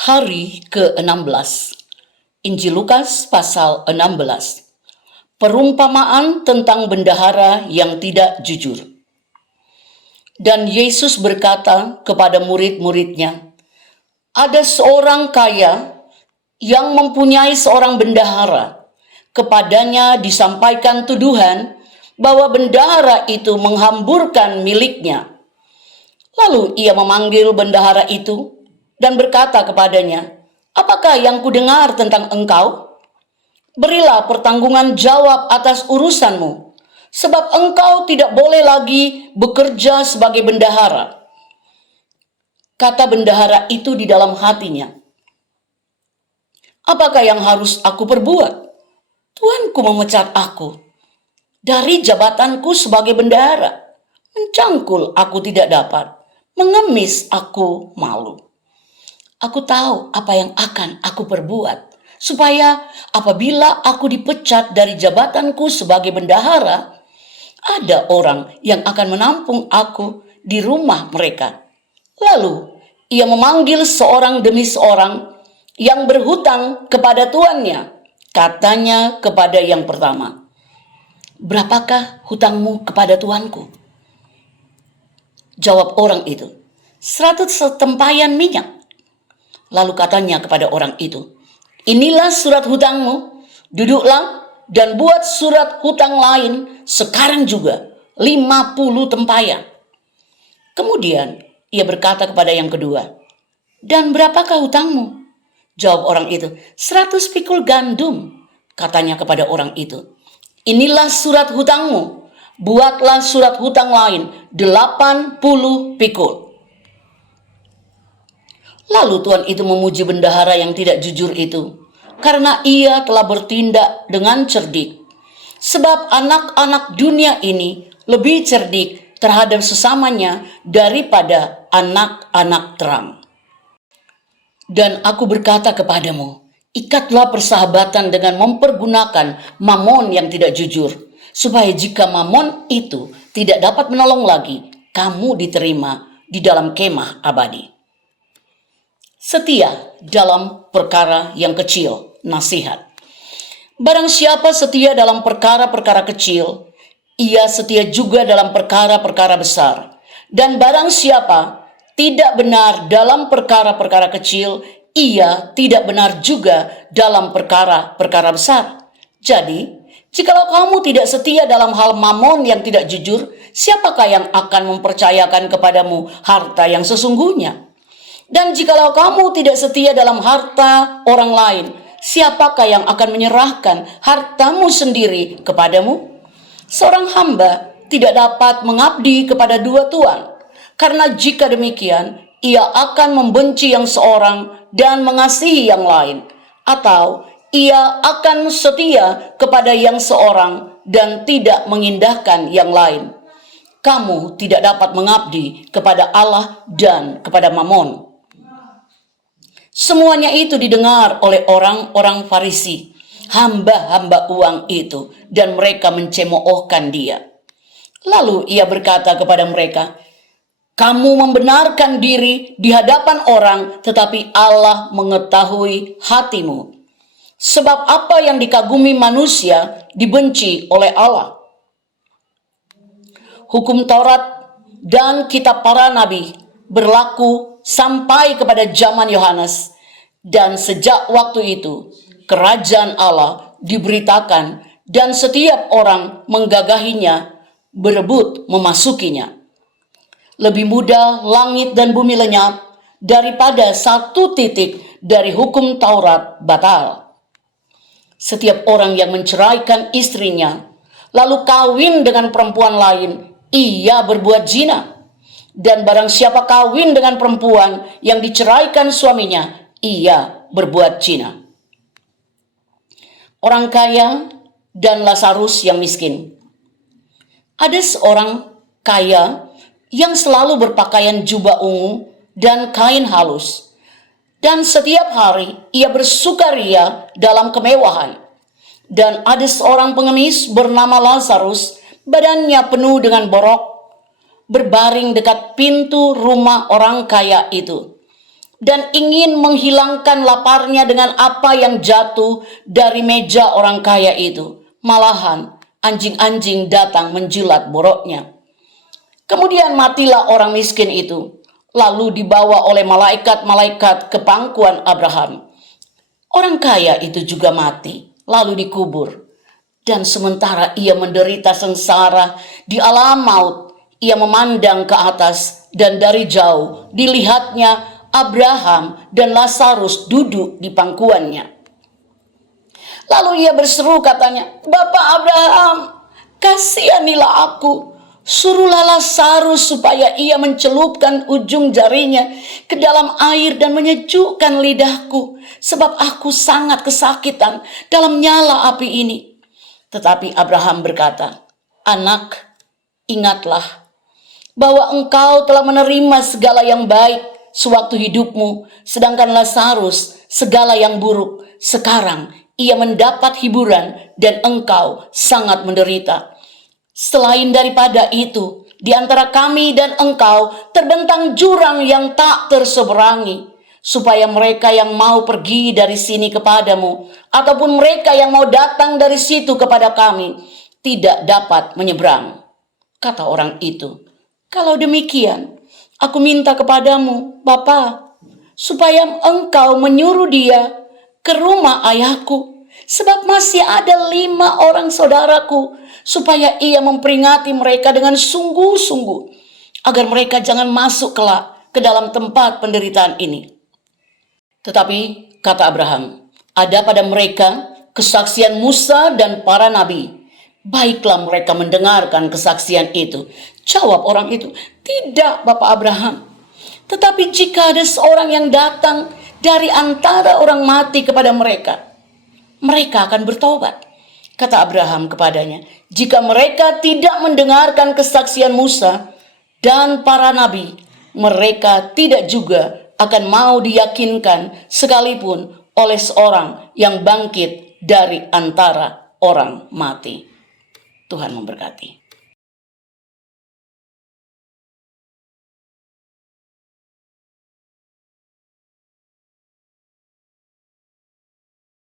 Hari ke-16, Injil Lukas pasal 16. Perumpamaan tentang bendahara yang tidak jujur. Dan Yesus berkata kepada murid-muridnya, ada seorang kaya yang mempunyai seorang bendahara. Kepadanya disampaikan tuduhan bahwa bendahara itu menghamburkan miliknya. Lalu ia memanggil bendahara itu dan berkata kepadanya, apakah yang kudengar tentang engkau? Berilah pertanggungan jawab atas urusanmu, sebab engkau tidak boleh lagi bekerja sebagai bendahara. Kata bendahara itu di dalam hatinya, apakah yang harus aku perbuat? Tuanku memecat aku dari jabatanku sebagai bendahara. Mencangkul aku tidak dapat, mengemis aku malu. Aku tahu apa yang akan aku perbuat, supaya apabila aku dipecat dari jabatanku sebagai bendahara, ada orang yang akan menampung aku di rumah mereka. Lalu ia memanggil seorang demi seorang yang berhutang kepada tuannya. Katanya kepada yang pertama, berapakah hutangmu kepada tuanku? Jawab orang itu, 100 setempayan minyak. Lalu katanya kepada orang itu, inilah surat hutangmu, duduklah dan buat surat hutang lain sekarang juga, 50 tempayan. Kemudian ia berkata kepada yang kedua, dan berapakah hutangmu? Jawab orang itu, 100 pikul gandum. Katanya kepada orang itu, inilah surat hutangmu, buatlah surat hutang lain, 80 pikul. Lalu Tuhan itu memuji bendahara yang tidak jujur itu, karena ia telah bertindak dengan cerdik. Sebab anak-anak dunia ini lebih cerdik terhadap sesamanya daripada anak-anak terang. Dan aku berkata kepadamu, ikatlah persahabatan dengan mempergunakan mamon yang tidak jujur, supaya jika mamon itu tidak dapat menolong lagi, kamu diterima di dalam kemah abadi. Setia dalam perkara yang kecil, nasihat. Barang siapa setia dalam perkara-perkara kecil, ia setia juga dalam perkara-perkara besar. Dan barang siapa tidak benar dalam perkara-perkara kecil, ia tidak benar juga dalam perkara-perkara besar. Jadi, jikalau kamu tidak setia dalam hal mamon yang tidak jujur, siapakah yang akan mempercayakan kepadamu harta yang sesungguhnya? Dan jikalau kamu tidak setia dalam harta orang lain, siapakah yang akan menyerahkan hartamu sendiri kepadamu? Seorang hamba tidak dapat mengabdi kepada dua tuan, karena jika demikian, ia akan membenci yang seorang dan mengasihi yang lain, atau ia akan setia kepada yang seorang dan tidak mengindahkan yang lain. Kamu tidak dapat mengabdi kepada Allah dan kepada Mamon. Semuanya itu didengar oleh orang-orang Farisi, hamba-hamba uang itu, dan mereka mencemoohkan dia. Lalu ia berkata kepada mereka, kamu membenarkan diri di hadapan orang, tetapi Allah mengetahui hatimu. Sebab apa yang dikagumi manusia dibenci oleh Allah. Hukum Taurat dan kitab para nabi berlaku sampai kepada zaman Yohanes, dan sejak waktu itu kerajaan Allah diberitakan dan setiap orang menggagahinya, berebut memasukinya. Lebih mudah langit dan bumi lenyap daripada satu titik dari hukum Taurat batal. Setiap orang yang menceraikan istrinya lalu kawin dengan perempuan lain, ia berbuat zina. Dan barang siapa kawin dengan perempuan yang diceraikan suaminya, ia berbuat zina. Orang kaya dan Lazarus yang miskin. Ada seorang kaya yang selalu berpakaian jubah ungu dan kain halus. Dan setiap hari ia bersukaria dalam kemewahan. Dan ada seorang pengemis bernama Lazarus, badannya penuh dengan borok, berbaring dekat pintu rumah orang kaya itu. dan ingin menghilangkan laparnya dengan apa yang jatuh dari meja orang kaya itu. Malahan anjing-anjing datang menjilat boroknya. Kemudian matilah orang miskin itu, lalu dibawa oleh malaikat-malaikat ke pangkuan Abraham. Orang kaya itu juga mati, lalu dikubur. Dan sementara ia menderita sengsara di alam maut, ia memandang ke atas dan dari jauh dilihatnya Abraham dan Lazarus duduk di pangkuannya. Lalu ia berseru katanya, "Bapak Abraham, kasihanilah aku. Suruhlah Lazarus supaya ia mencelupkan ujung jarinya ke dalam air dan menyejukkan lidahku, sebab aku sangat kesakitan dalam nyala api ini." Tetapi Abraham berkata, "Anak, ingatlah bahwa engkau telah menerima segala yang baik sewaktu hidupmu, sedangkan Lazarus segala yang buruk. Sekarang ia mendapat hiburan dan engkau sangat menderita. Selain daripada itu, di antara kami dan engkau terbentang jurang yang tak terseberangi, supaya mereka yang mau pergi dari sini kepadamu, ataupun mereka yang mau datang dari situ kepada kami, tidak dapat menyeberang." Kata orang itu, "Kalau demikian, aku minta kepadamu, Bapa, supaya engkau menyuruh dia ke rumah ayahku, sebab masih ada 5 orang saudaraku, supaya ia memperingati mereka dengan sungguh-sungguh, agar mereka jangan masuk kelak ke dalam tempat penderitaan ini." Tetapi kata Abraham, "Ada pada mereka kesaksian Musa dan para nabi. Baiklah mereka mendengarkan kesaksian itu." Jawab orang itu, "Tidak, Bapak Abraham. Tetapi jika ada seorang yang datang dari antara orang mati kepada mereka, mereka akan bertobat." Kata Abraham kepadanya, "Jika mereka tidak mendengarkan kesaksian Musa dan para nabi, mereka tidak juga akan mau diyakinkan sekalipun oleh seorang yang bangkit dari antara orang mati." Tuhan memberkati.